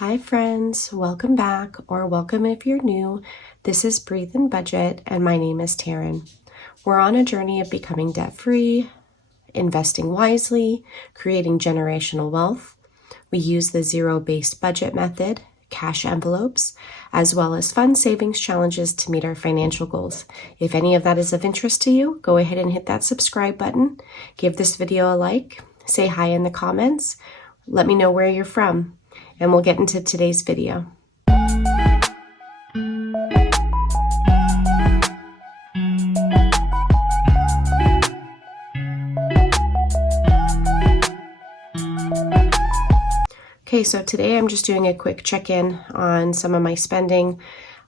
Hi friends, welcome back, or welcome if you're new. This is Breathe and Budget, and my name is Taryn. We're on a journey of becoming debt-free, investing wisely, creating generational wealth. We use the zero-based budget method, cash envelopes, as well as fun savings challenges to meet our financial goals. If any of that is of interest to you, go ahead and hit that subscribe button. Give this video a like, say hi in the comments, let me know where you're from, and we'll get into today's video. Okay, so today I'm just doing a quick check-in on some of my spending.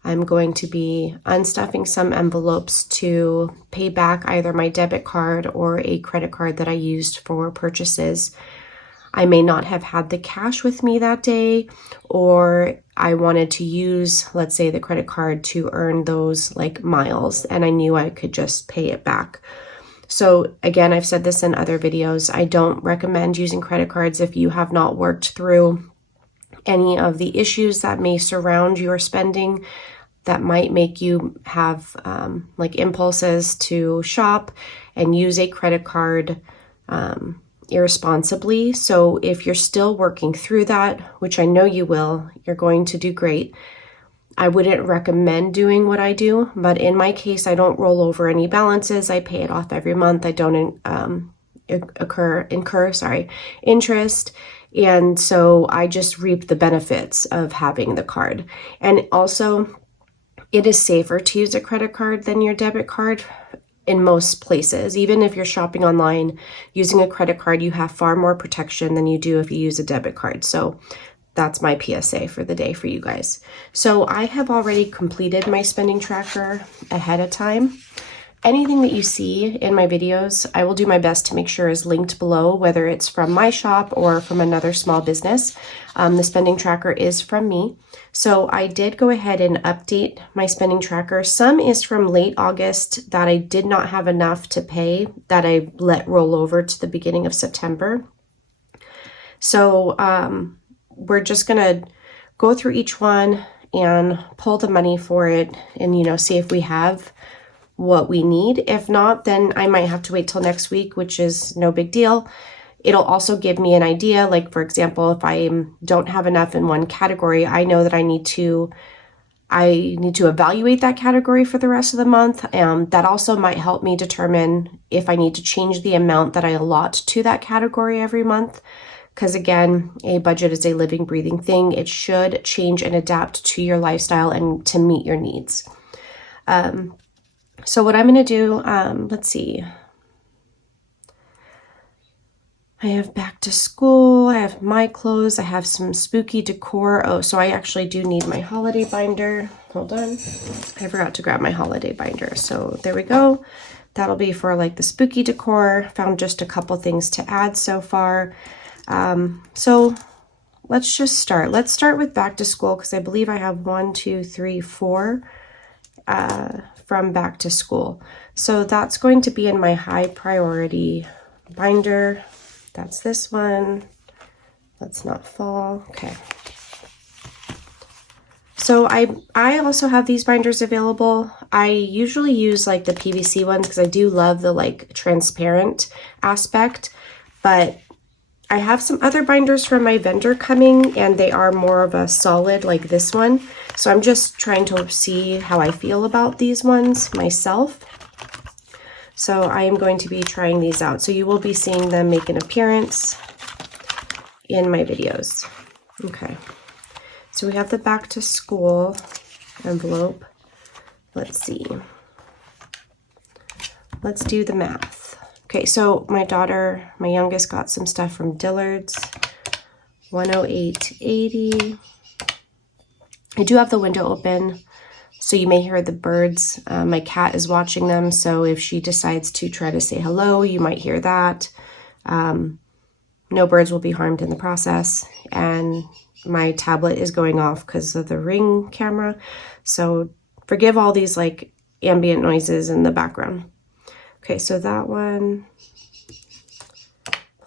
I'm going to be unstuffing some envelopes to pay back either my debit card or a credit card that I used for purchases. I may not have had the cash with me that day, or I wanted to use, let's say, the credit card to earn those like miles, and I knew I could just pay it back. So again, I've said this in other videos, I don't recommend using credit cards if you have not worked through any of the issues that may surround your spending that might make you have like impulses to shop and use a credit card irresponsibly. So if you're still working through that, which I know you will, you're going to do great. I wouldn't recommend doing what I do, but in my case, I don't roll over any balances. I pay it off every month. I don't incur interest. And so I just reap the benefits of having the card. And also, it is safer to use a credit card than your debit card in most places. Even if you're shopping online, using a credit card, you have far more protection than you do if you use a debit card. So that's my PSA for the day for you guys. So I have already completed my spending tracker ahead of time. Anything that you see in my videos, I will do my best to make sure is linked below, whether it's from my shop or from another small business. The spending tracker is from me. So I did go ahead and update my spending tracker. Some is from late August that I did not have enough to pay that I let roll over to the beginning of September. So we're just gonna go through each one and pull the money for it and, see if we have what we need. If not, then I might have to wait till next week, which is no big deal. It'll also give me an idea, like for example, if I don't have enough in one category, I know that I need to evaluate that category for the rest of the month. That also might help me determine if I need to change the amount that I allot to that category every month. Because again, a budget is a living, breathing thing. It should change and adapt to your lifestyle and to meet your needs. So what I'm going to do, let's see. I have back to school, I have my clothes, I have some spooky decor. Oh, so I actually do need my holiday binder. Hold on. I forgot to grab my holiday binder. So there we go. That'll be for like the spooky decor. Found just a couple things to add so far. So let's just start. Let's start with back to school because I believe I have 1, 2, 3, 4 from back to school. So that's going to be in my high priority binder. That's this one. Let's not fall. Okay. So I also have these binders available. I usually use like the PVC ones because I do love the like transparent aspect, but I have some other binders from my vendor coming and they are more of a solid like this one. So I'm just trying to see how I feel about these ones myself. So I am going to be trying these out. So you will be seeing them make an appearance in my videos. Okay. So we have the back to school envelope. Let's see. Let's do the math. Okay, so my daughter, my youngest, got some stuff from Dillard's, $108.80. I do have the window open, so you may hear the birds. My cat is watching them, so if she decides to try to say hello, you might hear that. No birds will be harmed in the process, and my tablet is going off because of the Ring camera, so forgive all these like ambient noises in the background. Okay, so that one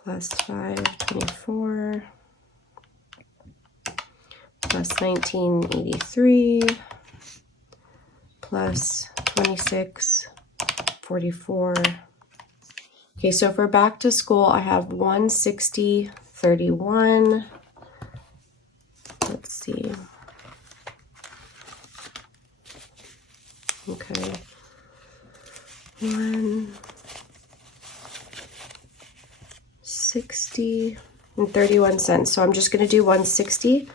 plus 5, 24. plus 1983 plus 2644. Okay, so for back to school, I have 160.31. Let's see. Okay. 160.31. So I'm just going to do 160.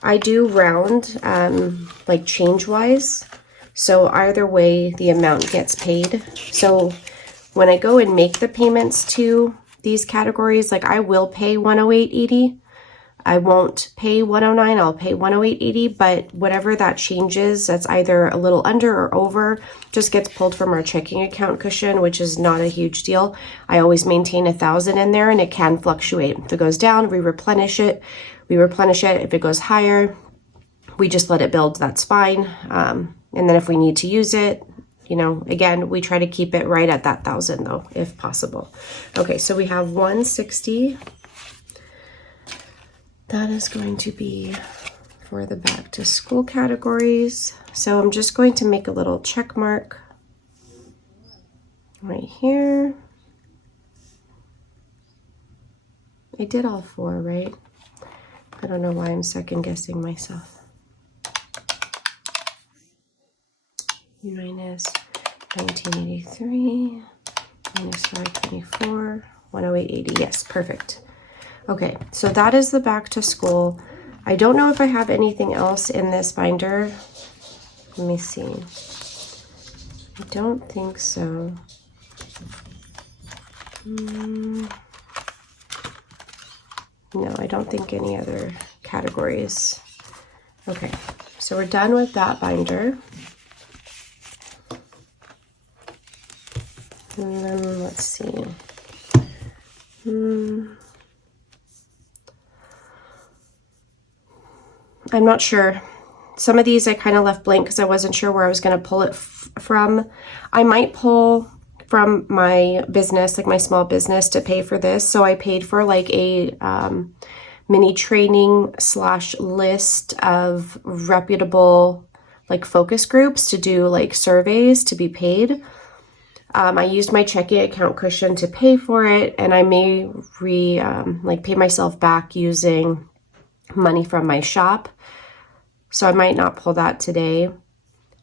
I do round like change wise. So either way the amount gets paid. So when I go and make the payments to these categories, like I will pay 108.80. I won't pay 109, I'll pay 108.80, but whatever that changes, that's either a little under or over, just gets pulled from our checking account cushion, which is not a huge deal. I always maintain 1,000 in there, and it can fluctuate. If it goes down, we replenish it. If it goes higher, we just let it build, that's fine. And then if we need to use it, you know, again, we try to keep it right at that 1,000 though, if possible. Okay, so we have 160. That is going to be for the back to school categories. So I'm just going to make a little check mark right here. I did all 4, right? I don't know why I'm second guessing myself. Minus 1983 minus 524, 108.80. Yes, perfect. Okay, so that is the back to school. I don't know if I have anything else in this binder. Let me see. I don't think so. No, I don't think any other categories. Okay, so we're done with that binder. And then let's see. I'm not sure. Some of these I kind of left blank because I wasn't sure where I was going to pull it from. I might pull from my business, like my small business, to pay for this. So I paid for like a mini training / list of reputable like focus groups to do like surveys to be paid. I used my checking account cushion to pay for it, and I may pay myself back using money from my shop. So I might not pull that today.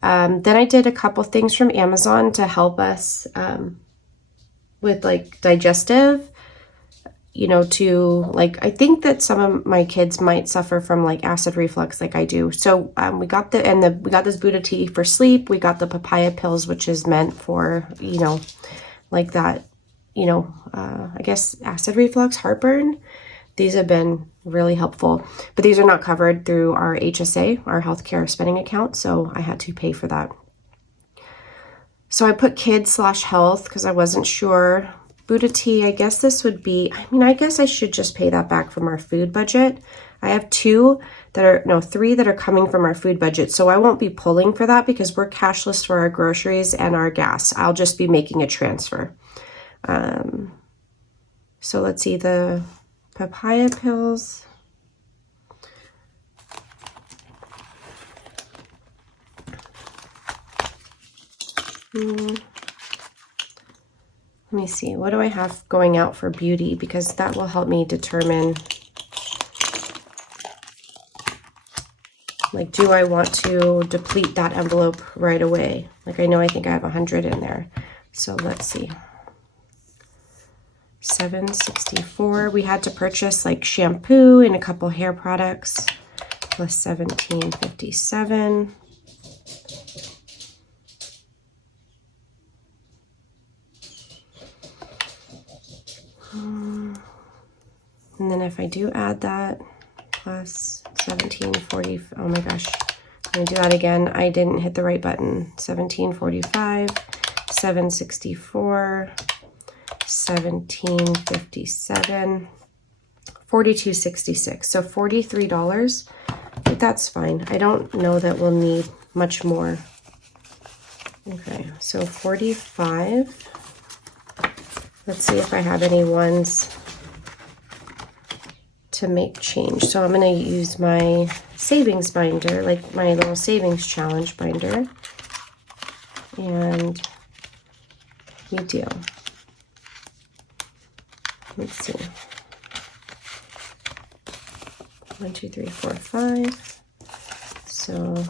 Then I did a couple things from Amazon to help us with like digestive, you know, to like, I think that some of my kids might suffer from like acid reflux like I do. So we got this Buddha tea for sleep. We got the papaya pills, which is meant for, you know, like that, you know, I guess acid reflux, heartburn. These have been really helpful, but these are not covered through our HSA, our healthcare spending account, so I had to pay for that. So I put kids / health because I wasn't sure. Buddha tea, I guess this would be, I guess I should just pay that back from our food budget. I have 3 that are coming from our food budget, so I won't be pulling for that because we're cashless for our groceries and our gas. I'll just be making a transfer. So let's see, the papaya pills. Let me see, what do I have going out for beauty? Because that will help me determine, like, do I want to deplete that envelope right away? Like, I think I have 100 in there. So let's see. $7.64. We had to purchase like shampoo and a couple hair products, plus $17.57. And then if I do add that, plus $17.40, oh my gosh, I'm gonna do that again. I didn't hit the right button. $17.45, $7.64, $17.57, $42.66. So $43. But that's fine. I don't know that we'll need much more. Okay, so 45. Let's see if I have any ones to make change. So I'm going to use my savings binder, like my little savings challenge binder. And we do. Let's see. 1, 2, 3, 4, 5. So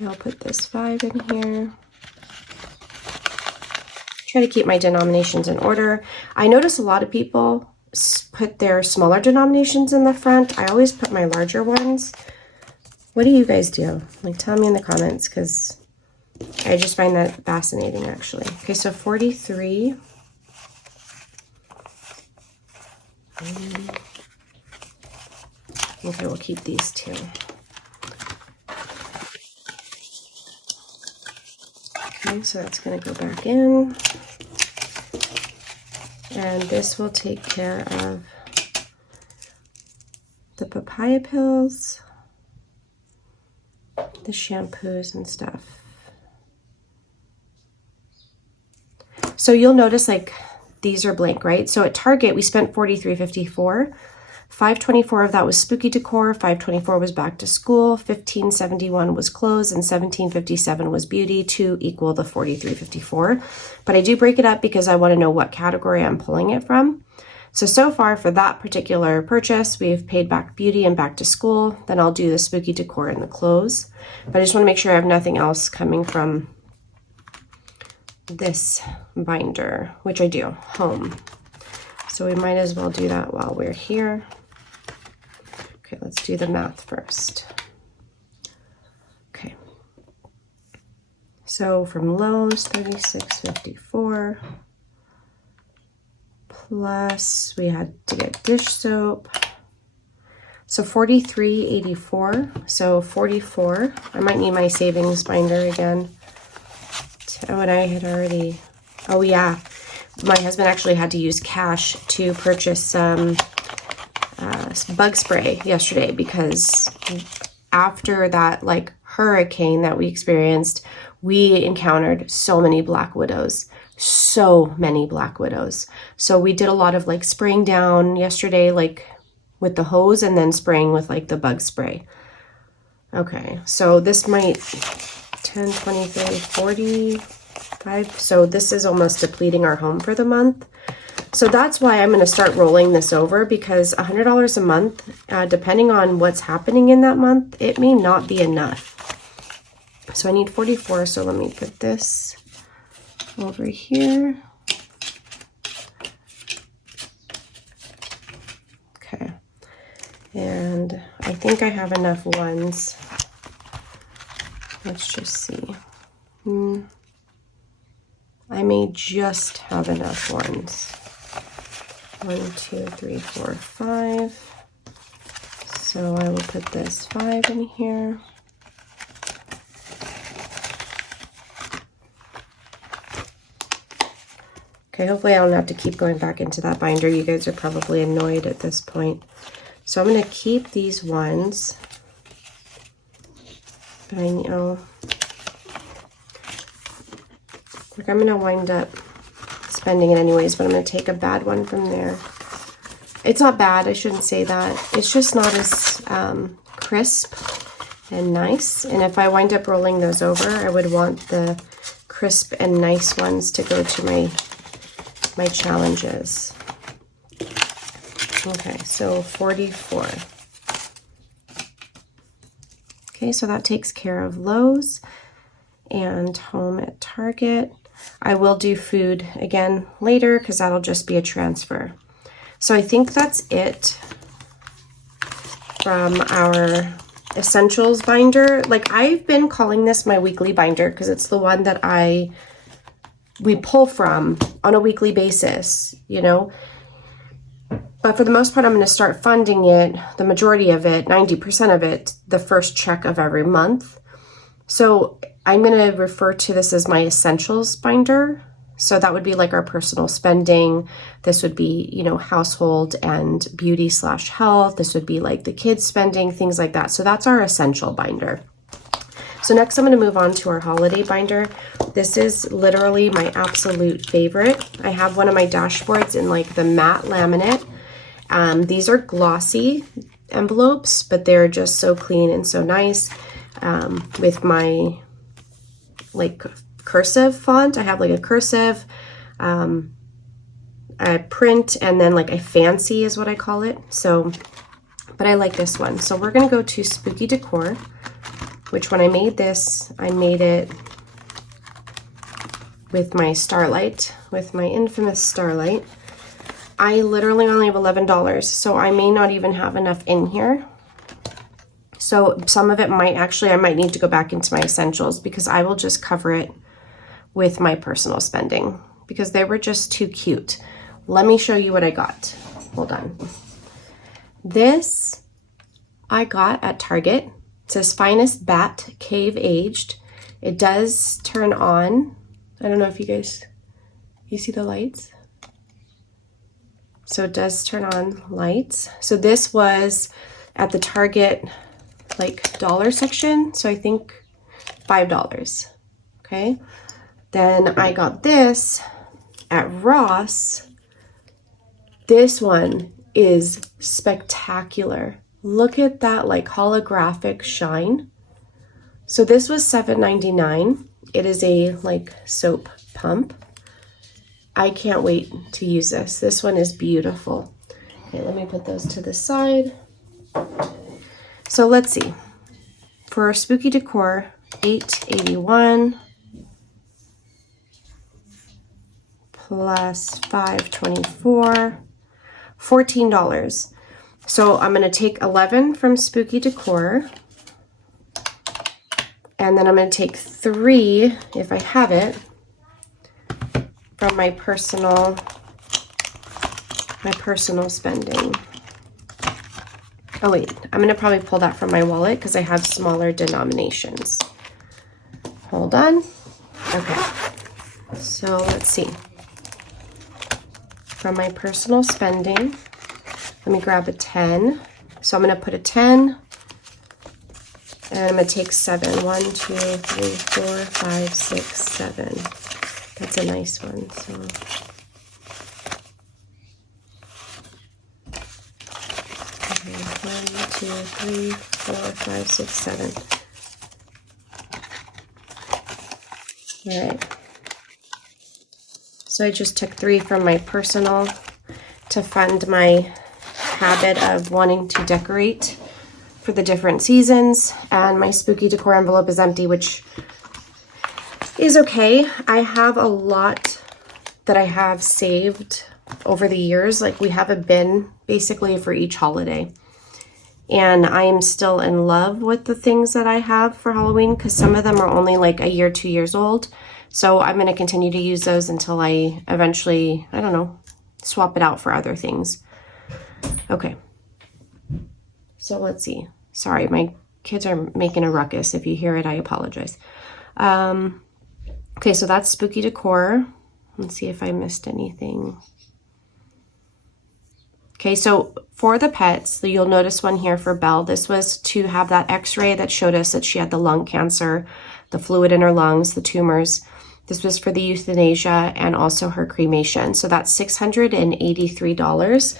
I'll put this 5 in here. Try to keep my denominations in order. I notice a lot of people put their smaller denominations in the front. I always put my larger ones. What do you guys do? Like, tell me in the comments, because I just find that fascinating, actually. Okay, so 43. Okay, we'll keep these two. Okay, so that's going to go back in. And this will take care of the papaya pills, the shampoos and stuff. So you'll notice, like, these are blank, right? So at Target, we spent $43.54. $5.24 of that was Spooky Decor, $5.24 was back to school, $15.71 was clothes, and $17.57 was beauty to equal the $43.54. But I do break it up because I want to know what category I'm pulling it from. So far for that particular purchase, we've paid back beauty and back to school. Then I'll do the Spooky Decor and the clothes. But I just want to make sure I have nothing else coming from this binder, which I do, home. So we might as well do that while we're here. Okay, let's do the math first. Okay. So from Lowe's, $36.54. Plus we had to get dish soap. So $43.84. So 44. I might need my savings binder again. Oh, and I had already, oh yeah. My husband actually had to use cash to purchase some bug spray yesterday, because after that, like, hurricane that we experienced, we encountered so many black widows. So we did a lot of, like, spraying down yesterday, like with the hose, and then spraying with, like, the bug spray. Okay, so this might 10, 20, 30, 40. So this is almost depleting our home for the month. So that's why I'm going to start rolling this over, because $100 a month, depending on what's happening in that month, it may not be enough. So I need 44. So let me put this over here. Okay. And I think I have enough ones. Let's just see. I may just have enough ones. 1, 2, 3, 4, 5. So I will put this 5 in here. Okay, hopefully I don't have to keep going back into that binder. You guys are probably annoyed at this point. So I'm going to keep these ones. But I know, like, I'm going to wind up spending it anyways, but I'm going to take a bad one from there. It's not bad, I shouldn't say that. It's just not as crisp and nice. And if I wind up rolling those over, I would want the crisp and nice ones to go to my challenges. Okay, so 44. Okay, so that takes care of Lowe's and home at Target. I will do food again later because that'll just be a transfer. So I think that's it from our essentials binder. Like, I've been calling this my weekly binder because it's the one that we pull from on a weekly basis, you know. But for the most part, I'm going to start funding it, the majority of it, 90% of it, the first check of every month. So I'm going to refer to this as my essentials binder. So that would be like our personal spending. This would be, you know, household and beauty/health. This would be like the kids spending, things like that. So that's our essential binder. So next I'm going to move on to our holiday binder. This is literally my absolute favorite. I have one of my dashboards in like the matte laminate. These are glossy. envelopes, but they're just so clean and so nice. With my like cursive font, I have like a cursive, a print, and then like a fancy is what I call it. So, but I like this one. So we're gonna go to Spooky Decor, which when I made this, I made it with my Starlight, with my infamous Starlight. I literally only have $11, so I may not even have enough in here. So some of it might actually, I might need to go back into my essentials because I will just cover it with my personal spending because they were just too cute. Let me show you what I got. Hold on. This I got at Target. It says Finest Bat Cave Aged. It does turn on. I don't know if you see the lights? So it does turn on lights. So this was at the Target like dollar section. So I think $5. Okay. Then I got this at Ross. This one is spectacular. Look at that like holographic shine. So this was $7.99. It is a like soap pump. I can't wait to use this. This one is beautiful. Okay, let me put those to the side. So let's see. For Spooky Decor, $8.81 plus $5.24, $14. So I'm gonna take 11 from Spooky Decor, and then I'm gonna take 3, if I have it, from my personal spending. Oh wait, I'm gonna probably pull that from my wallet because I have smaller denominations. Hold on. Okay, so let's see. From my personal spending, let me grab a 10. So I'm gonna put a 10, and I'm gonna take 7. 1, 2, 3, 4, 5, 6, 7. That's a nice one. So okay, 1, 2, 3, 4, 5, 6, 7. All right. So I just took 3 from my personal to fund my habit of wanting to decorate for the different seasons, and my Spooky Decor envelope is empty, which is okay. I have a lot that I have saved over the years. Like we have a bin basically for each holiday, and I am still in love with the things that I have for Halloween because some of them are only like a year, 2 years old. So I'm going to continue to use those until I eventually, I don't know, swap it out for other things. Okay. So let's see. Sorry, my kids are making a ruckus. If you hear it, I apologize. Okay, so that's Spooky Decor. Let's see if I missed anything. Okay, so for the pets, you'll notice one here for Belle. This was to have that x-ray that showed us that she had the lung cancer, the fluid in her lungs, the tumors. This was for the euthanasia and also her cremation. So that's $683.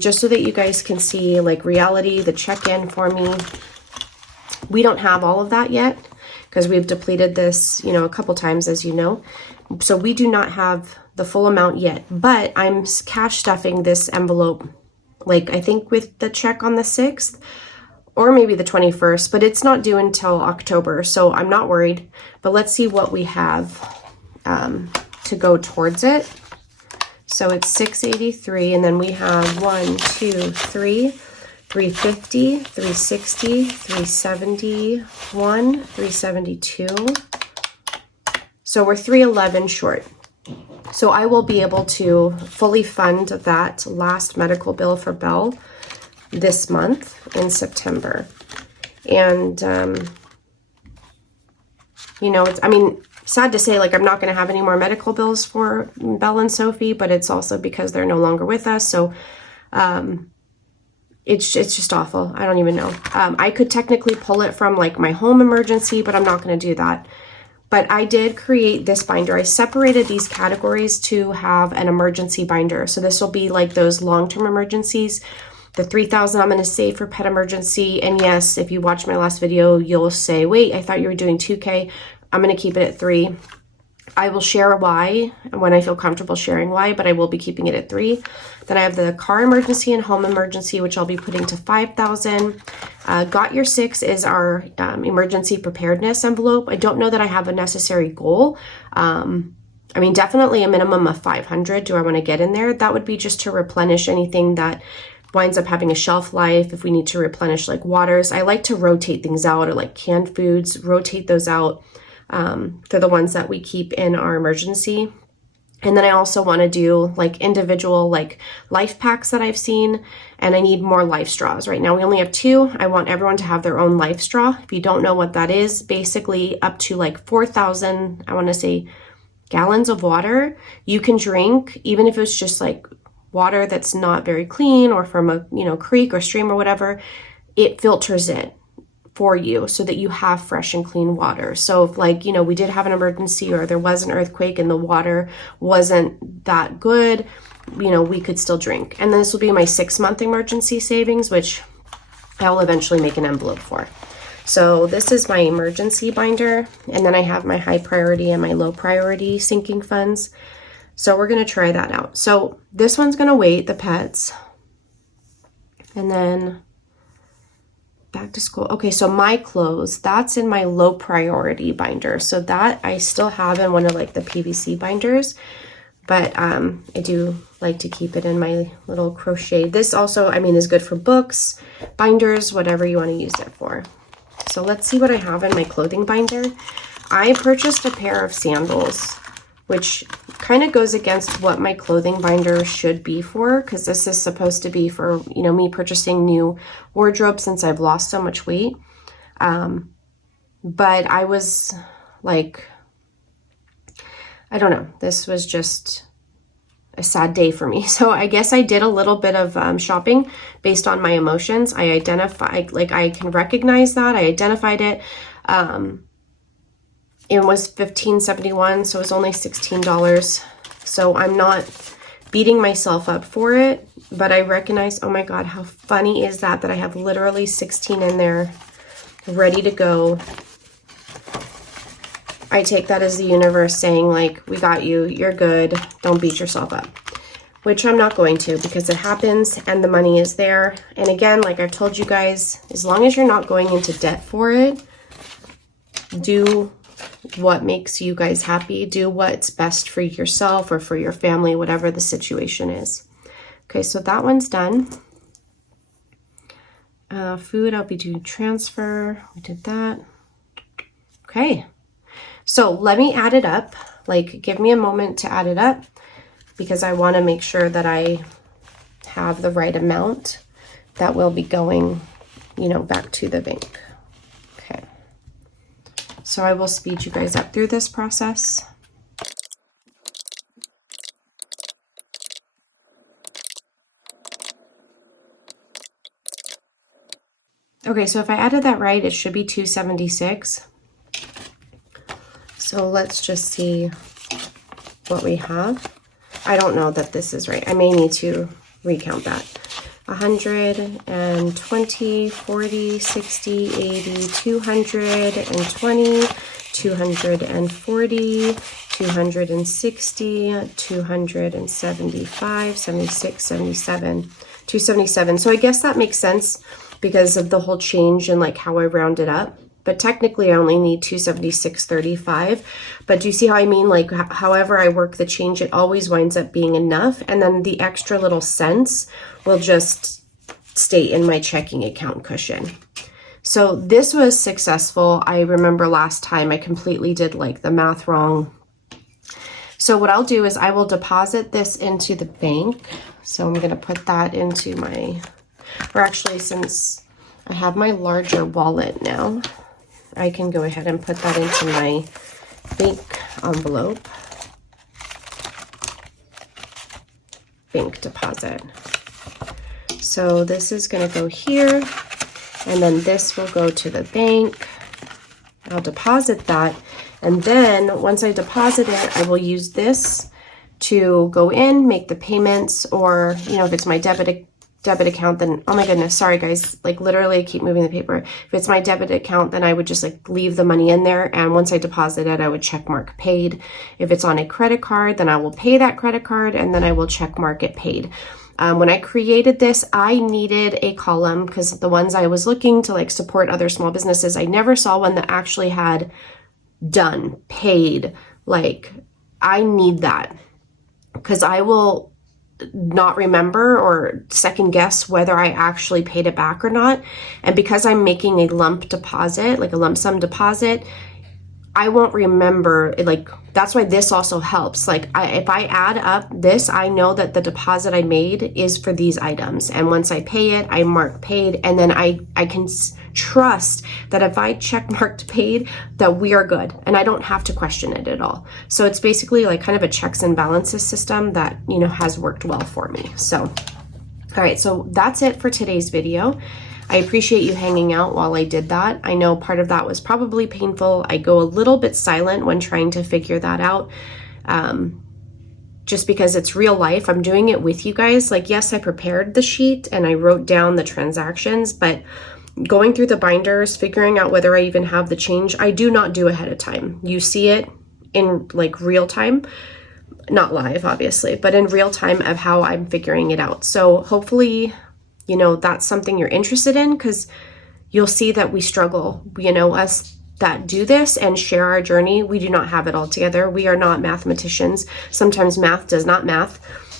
Just so that you guys can see like reality, the check-in for me. We don't have all of that yet because we've depleted this, you know, a couple times, as you know. So we do not have the full amount yet, but I'm cash stuffing this envelope, like I think with the check on the 6th or maybe the 21st, but it's not due until October. So I'm not worried, but let's see what we have to go towards it. So it's $683, and then we have 1, 2, 3, $350, $360, $371, $372. So we're $311 short. So I will be able to fully fund that last medical bill for Belle this month in September. And, you know, I mean, sad to say, like, I'm not going to have any more medical bills for Belle and Sophie, but it's also because they're no longer with us. So, it's just awful. I don't even know. I could technically pull it from like my home emergency, but I'm not going to do that. But I did create this binder. I separated these categories to have an emergency binder. So this will be like those long-term emergencies. The $3,000 I'm going to save for pet emergency. And yes, if you watch my last video, you'll say, wait, I thought you were doing $2K. I'm going to keep it at $3,000. I will share why when I feel comfortable sharing why, but I will be keeping it at $3,000. Then I have the car emergency and home emergency, which I'll be putting to $5,000. Got Your 6 is our emergency preparedness envelope. I don't know that I have a necessary goal. I mean, definitely a minimum of 500. Do I want to get in there? That would be just to replenish anything that winds up having a shelf life. If we need to replenish like waters, I like to rotate things out, or like canned foods, rotate those out for the ones that we keep in our emergency. And then I also want to do like individual like life packs that I've seen, and I need more life straws. Right now we only have 2. I want everyone to have their own life straw. If you don't know what that is, basically up to like 4,000, I want to say, gallons of water you can drink, even if it's just like water that's not very clean or from a creek or stream or whatever. It filters it for you so that you have fresh and clean water. So if like, we did have an emergency or there was an earthquake and the water wasn't that good, we could still drink. And this will be my 6-month emergency savings, which I will eventually make an envelope for. So this is my emergency binder, and then I have my high priority and my low priority sinking funds. So we're going to try that out. So this one's going to wait, the pets. And then back to school. Okay, so my clothes, that's in my low priority binder. So that I still have in one of like the PVC binders, but I do like to keep it in my little crochet. This also, is good for books, binders, whatever you want to use it for. So let's see what I have in my clothing binder. I purchased a pair of sandals, which kind of goes against what my clothing binder should be for, because this is supposed to be for, me purchasing new wardrobe since I've lost so much weight. But I was like, I don't know, this was just a sad day for me. So I guess I did a little bit of shopping based on my emotions. I identified, like I can recognize that. I identified it. It was $15.71, so it was only $16. So I'm not beating myself up for it, but I recognize, oh my God, how funny is that I have literally 16 in there ready to go. I take that as the universe saying like, we got you, you're good, don't beat yourself up. Which I'm not going to, because it happens and the money is there. And again, like I've told you guys, as long as you're not going into debt for it, do what makes you guys happy. Do what's best for yourself or for your family, whatever the situation is. Okay, so that one's done. Food, I'll be doing transfer. We did that. Okay. So let me add it up. Like, give me a moment to add it up, because I want to make sure that I have the right amount that will be going, back to the bank. Okay. So I will speed you guys up through this process. Okay, so if I added that right, it should be 276. So let's just see what we have. I don't know that this is right. I may need to recount that. 120, 40, 60, 80, 220, 240, 260, 275, 76, 77, 277. So I guess that makes sense because of the whole change in like how I rounded up. But technically I only need 276.35. But do you see how I mean? Like however I work the change, it always winds up being enough. And then the extra little cents will just stay in my checking account cushion. So this was successful. I remember last time I completely did like the math wrong. So what I'll do is I will deposit this into the bank. So I'm going to put that into my, or actually since I have my larger wallet now, I can go ahead and put that into my bank envelope. Bank deposit. So this is going to go here, and then this will go to the bank. I'll deposit that, and then once I deposit it, I will use this to go in, make the payments, or if it's my debit debit account, then, oh my goodness, sorry guys, like literally I keep moving the paper. If it's my debit account, then I would just like leave the money in there, and once I deposit it, I would check mark paid. If it's on a credit card, then I will pay that credit card, and then I will check mark it paid. When I created this, I needed a column because the ones I was looking to like support other small businesses, I never saw one that actually had done, paid. Like, I need that because I will not remember or second guess whether I actually paid it back or not. And because I'm making a lump deposit, like a lump sum deposit, I won't remember. Like, that's why this also helps. Like, if I add up this, I know that the deposit I made is for these items. And once I pay it, I mark paid. And then I can trust that if I check marked paid, that we are good. And I don't have to question it at all. So it's basically like kind of a checks and balances system that, you know, has worked well for me. So, all right. So that's it for today's video. I appreciate you hanging out while I did that. I know part of that was probably painful. I go a little bit silent when trying to figure that out, just because it's real life. I'm doing it with you guys. Like, yes, I prepared the sheet and I wrote down the transactions, but going through the binders, figuring out whether I even have the change, I do not do ahead of time. You see it in like real time, not live, obviously, but in real time of how I'm figuring it out. So hopefully, you know, that's something you're interested in, because you'll see that we struggle, you know, us that do this and share our journey. We do not have it all together. We are not mathematicians. Sometimes math does not math.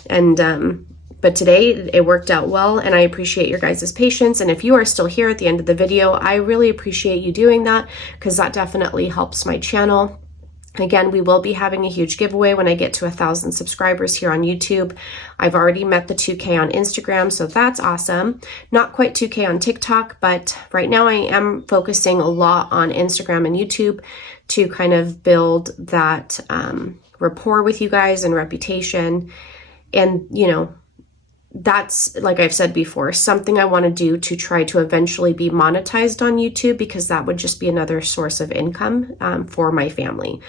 And, but today it worked out well, and I appreciate your guys' patience. And if you are still here at the end of the video, I really appreciate you doing that, because that definitely helps my channel. Again, we will be having a huge giveaway when I get to 1,000 subscribers here on YouTube. I've already met the 2K on Instagram, so that's awesome. Not quite 2K on TikTok, but right now I am focusing a lot on Instagram and YouTube to kind of build that rapport with you guys and reputation. And, you know, that's, like I've said before, something I want to do to try to eventually be monetized on YouTube, because that would just be another source of income for my family.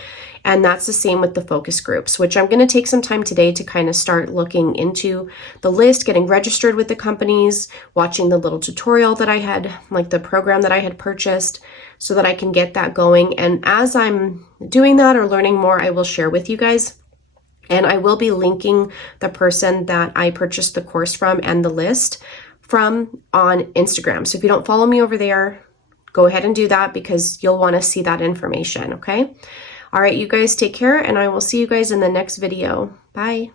And that's the same with the focus groups, which I'm going to take some time today to kind of start looking into the list, getting registered with the companies, watching the little tutorial that I had, like the program that I had purchased, so that I can get that going. And as I'm doing that or learning more, I will share with you guys. And I will be linking the person that I purchased the course from and the list from on Instagram. So if you don't follow me over there, go ahead and do that, because you'll want to see that information, okay? All right, you guys take care, and I will see you guys in the next video. Bye.